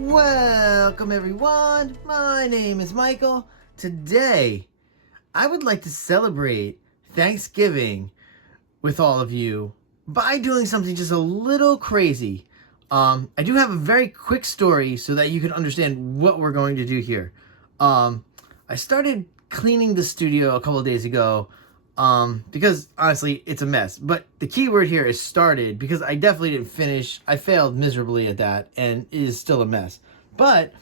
Welcome everyone, my name is Michael. Today, I would like to celebrate Thanksgiving with all of you by doing something just a little crazy. I do have a very quick story so that you can understand what we're going to do here. I started cleaning the studio a couple of days ago because honestly it's a mess, but the key word here is started because I definitely didn't finish. I failed miserably at that and it is still a mess, but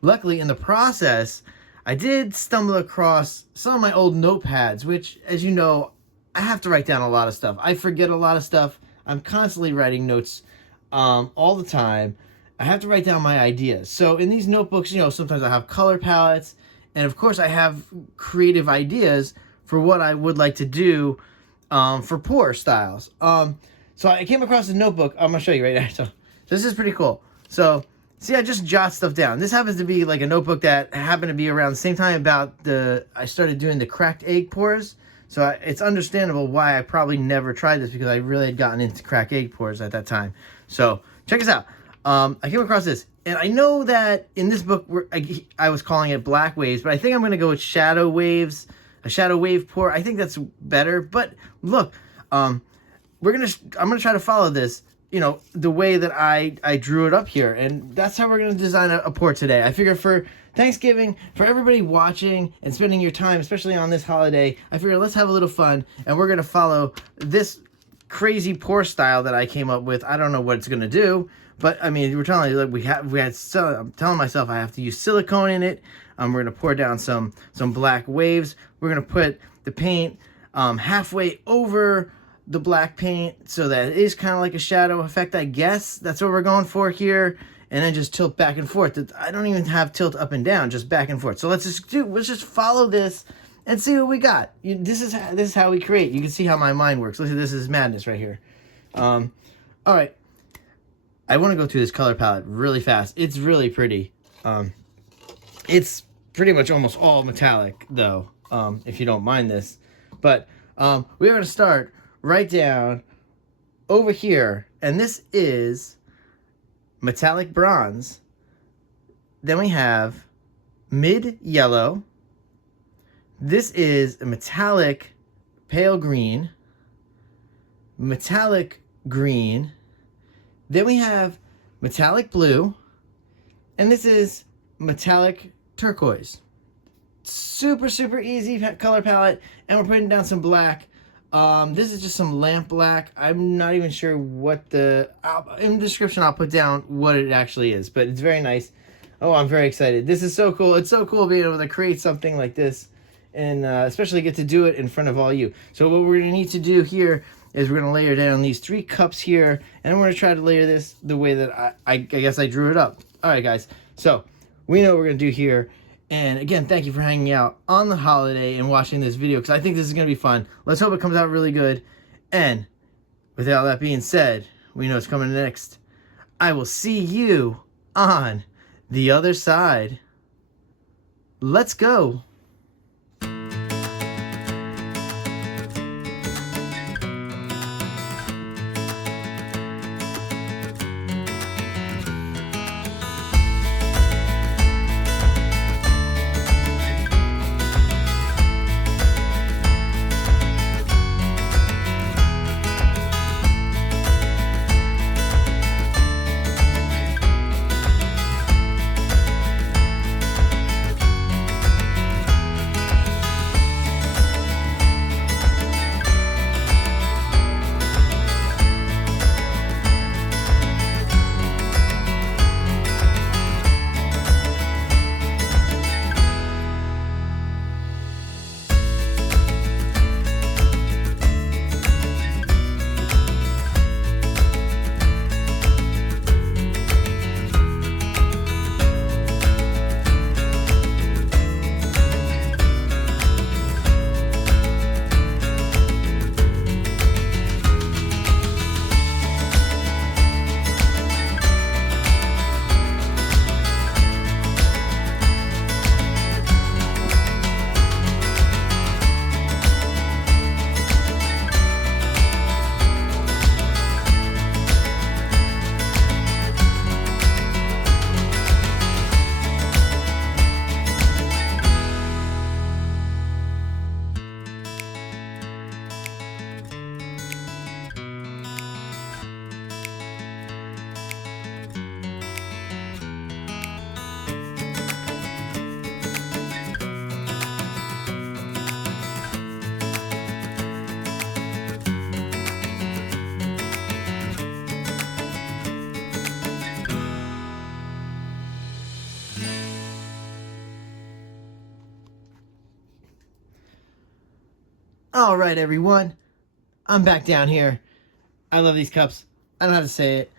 luckily in the process I did stumble across some of my old notepads, which, as you know, I have to write down a lot of stuff. I forget a lot of stuff. I'm constantly writing notes all the time. I have to write down my ideas. So in these notebooks, sometimes I have color palettes, and of course I have creative ideas for what I would like to do for pour styles. So I came across a notebook. I'm gonna show you right now. So this is pretty cool. So see, I just jot stuff down. This happens to be like a notebook that happened to be around the same time I started doing the cracked egg pours. So it's understandable why I probably never tried this, because I really had gotten into cracked egg pours at that time. So check this out. I came across this, and I know that in this book I was calling it black waves, but I think I'm going to go with shadow waves, a shadow wave pour. I think that's better. But look, I'm gonna try to follow this, the way that I drew it up here, and that's how we're gonna design a pour today. I figure for Thanksgiving, for everybody watching and spending your time, especially on this holiday, I figure let's have a little fun, and we're gonna follow this crazy pour style that I came up with. I don't know what it's gonna do, but I mean, we're telling you, like I'm telling myself I have to use silicone in it. We're gonna pour down some black waves. We're gonna put the paint halfway over the black paint so that it is kind of like a shadow effect, I guess. That's what we're going for here. And then just tilt back and forth. I don't even have tilt up and down, just back and forth. So let's just follow this and see what we got. This is how we create. You can see how my mind works. Listen, this is madness right here. All right. I want to go through this color palette really fast. It's really pretty. It's pretty much almost all metallic though, if you don't mind this. But we're going to start right down over here, and this is metallic bronze. Then we have mid yellow. This is a metallic pale green, metallic green. Then we have metallic blue, and this is metallic turquoise. Super easy color palette, and we're putting down some black. This is just some lamp black. I'm not even sure what in the description I'll put down what it actually is, but it's very nice. Oh, I'm very excited. This is so cool. It's so cool being able to create something like this, and especially get to do it in front of all you. So what we're gonna need to do here is we're gonna layer down these 3 cups here, and we're gonna try to layer this the way that I guess I drew it up. All right, guys. So we know what we're gonna do here. And again, thank you for hanging out on the holiday and watching this video, because I think this is going to be fun. Let's hope it comes out really good. And with all that being said, we know it's coming next. I will see you on the other side. Let's go. All right, everyone. I'm back down here. I love these cups. I don't know how to say it,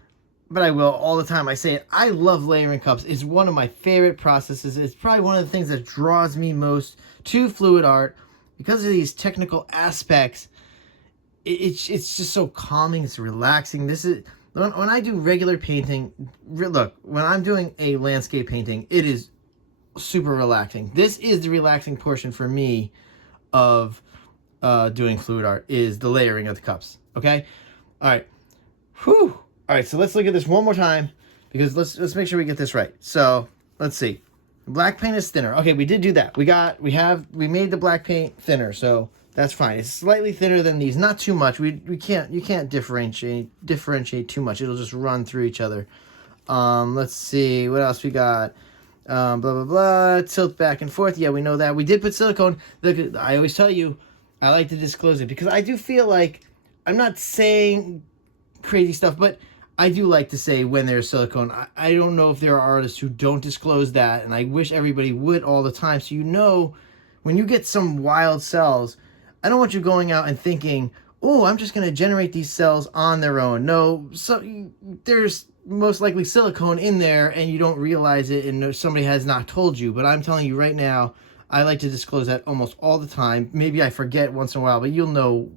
but I will all the time. I say it. I love layering cups. It's one of my favorite processes. It's probably one of the things that draws me most to fluid art because of these technical aspects. It's just so calming. It's relaxing. This is when I do regular painting. Look, when I'm doing a landscape painting, it is super relaxing. This is the relaxing portion for me of doing fluid art, is the layering of the cups. Okay, all right. Whew. All right, so let's look at this one more time because let's make sure we get this right. So let's see. Black paint is thinner. Okay, we did do that. We made the black paint thinner, so that's fine. It's slightly thinner than these, not too much. You can't differentiate too much. It'll just run through each other. Let's see what else we got. Blah blah blah. Tilt back and forth. Yeah, we know that. We did put silicone. Look, I always tell you, I like to disclose it because I do feel like I'm not saying crazy stuff, but I do like to say when there's silicone. I don't know if there are artists who don't disclose that, and I wish everybody would all the time, so you know when you get some wild cells. I don't want you going out and thinking, oh, I'm just going to generate these cells on their own. No, so there's most likely silicone in there and you don't realize it and somebody has not told you. But I'm telling you right now, I like to disclose that almost all the time. Maybe I forget once in a while, but you'll know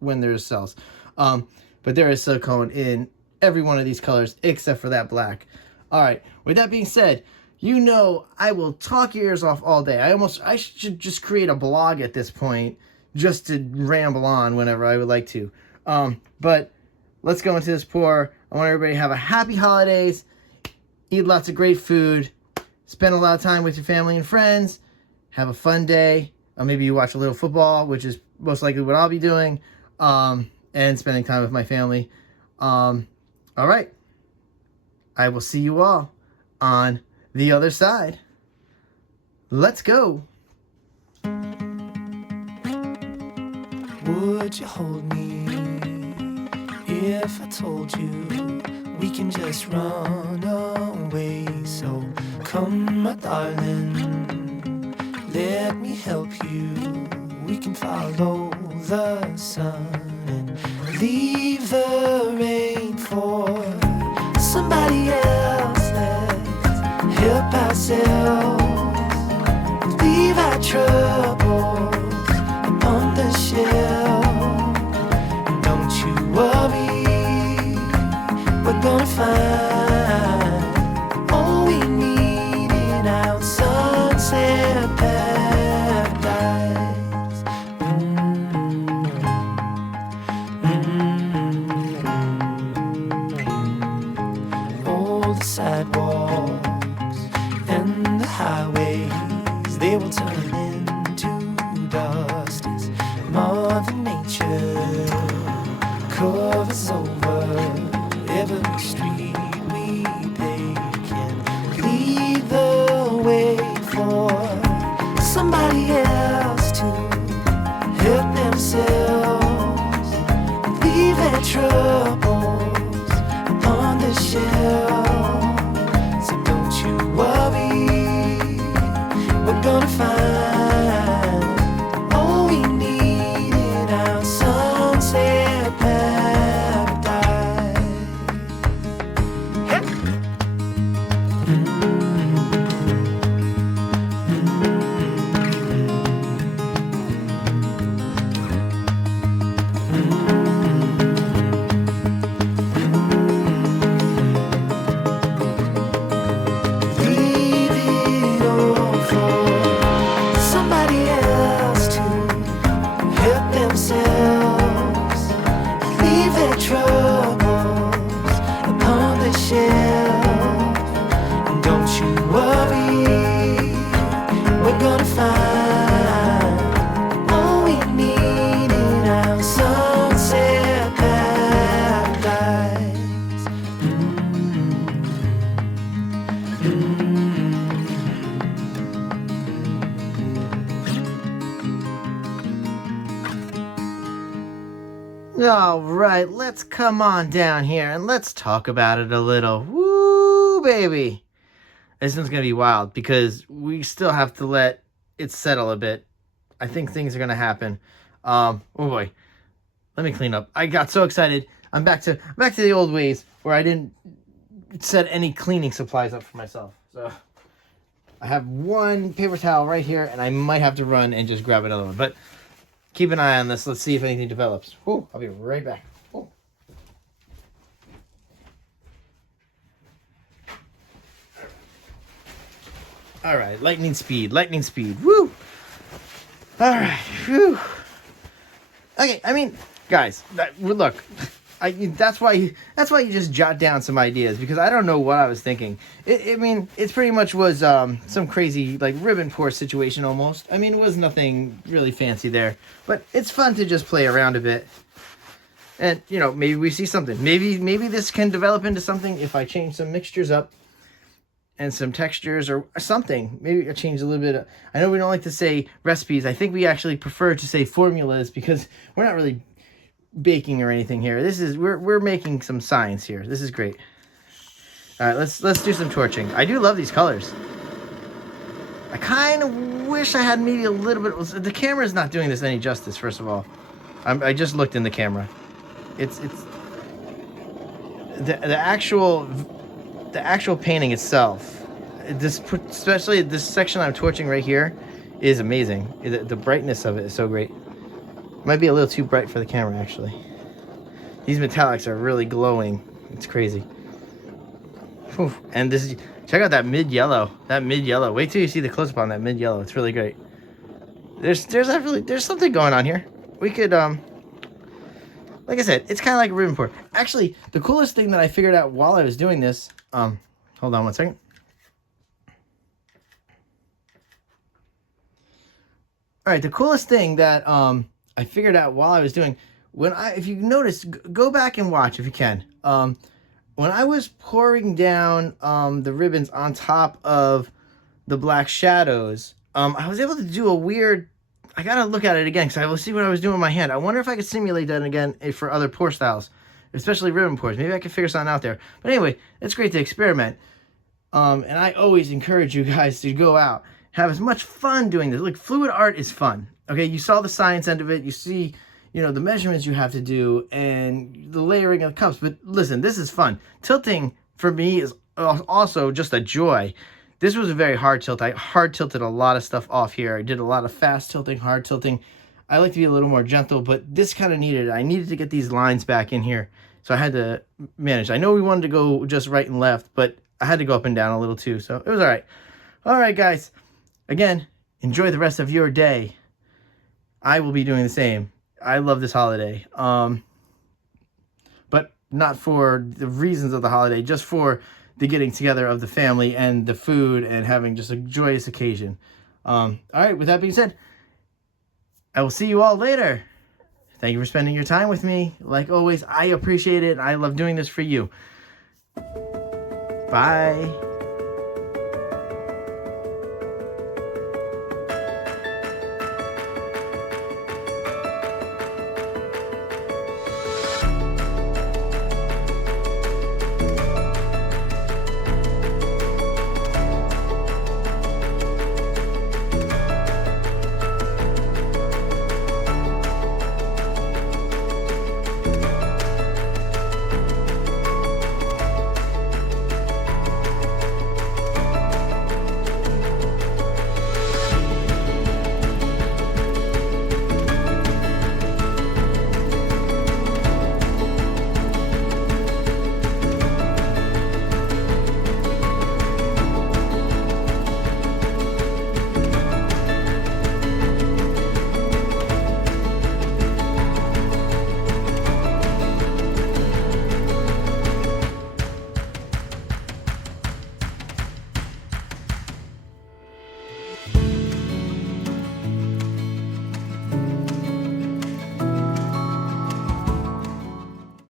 when there's cells. But there is silicone in every one of these colors except for that black. All right, with that being said, you know I will talk your ears off all day. I should just create a blog at this point just to ramble on whenever I would like to. But let's go into this pour. I want everybody to have a happy holidays, eat lots of great food, spend a lot of time with your family and friends, have a fun day. Maybe you watch a little football, which is most likely what I'll be doing, and spending time with my family. All right. I will see you all on the other side. Let's go. Would you hold me if I told you we can just run away? So come, my darling, let me help you. We can follow the sun and leave the rain for somebody else. Let's help ourselves, leave our troubles on the shelf. And don't you worry, we're gonna find all we need in our sunset paradise. All the sidewalks and the highways, they will turn into dust as Mother Nature covers over every street we take and lead the way for somebody else to help themselves, leave their troubles on the shelf. So don't you worry, we're gonna find all we need in our sunset paradise. Hey. Leave it all for somebody else to help themselves, leave their troubles upon the shelf. And don't you worry, we're gonna find all we need in our sunset paradise. All right, let's come on down here and let's talk about it a little. Woo, baby. This one's going to be wild because we still have to let it settle a bit. I think things are going to happen. Oh boy, let me clean up. I got so excited. I'm back to the old ways where I didn't set any cleaning supplies up for myself. So I have one paper towel right here, and I might have to run and just grab another one. But keep an eye on this. Let's see if anything develops. Whew, I'll be right back. Whew. All right, lightning speed, lightning speed. Woo! All right, whew. Okay, I mean, guys, look, that's why you just jot down some ideas, because I don't know what I was thinking. I mean, it pretty much was some crazy like ribbon pour situation almost. I mean, it was nothing really fancy there, but it's fun to just play around a bit. And you know, maybe we see something. Maybe this can develop into something if I change some mixtures up and some textures or something. Maybe I change a little bit. I know we don't like to say recipes. I think we actually prefer to say formulas, because we're not really baking or anything here. This is we're making some science here. This is great. All right, let's do some torching. I do love these colors. I kind of wish I had maybe a little bit. The camera is not doing this any justice. First of all, I just looked in the camera. It's the actual painting itself. Especially this section I'm torching right here is amazing. The brightness of it is so great. Might be a little too bright for the camera, actually. These metallics are really glowing. It's crazy. Whew. And this, check out that mid yellow. That mid yellow. Wait till you see the close up on that mid yellow. It's really great. There's something going on here. We could like I said, it's kind of like a ribbon pour. Actually, the coolest thing that I figured out while I was doing this, hold on one second. All right, the coolest thing that I figured out while I was doing, if you notice, go back and watch if you can. When I was pouring down the ribbons on top of the black shadows, I was able to do a weird, I gotta look at it again because I will see what I was doing with my hand. I wonder if I could simulate that again for other pour styles, especially ribbon pours. Maybe I could figure something out there. But anyway, it's great to experiment. And I always encourage you guys to go out, have as much fun doing this. Look, fluid art is fun. Okay, you saw the science end of it. You see, you know, the measurements you have to do and the layering of cups. But listen, this is fun. Tilting for me is also just a joy. This was a very hard tilt. I hard tilted a lot of stuff off here. I did a lot of fast tilting, hard tilting. I like to be a little more gentle, but this kind of needed it. I needed to get these lines back in here. So I had to manage. I know we wanted to go just right and left, but I had to go up and down a little too. So it was all right. All right, guys. Again, enjoy the rest of your day. I will be doing the same. I love this holiday. But not for the reasons of the holiday, just for the getting together of the family and the food and having just a joyous occasion. All right, with that being said, I will see you all later. Thank you for spending your time with me. Like always, I appreciate it. I love doing this for you. Bye.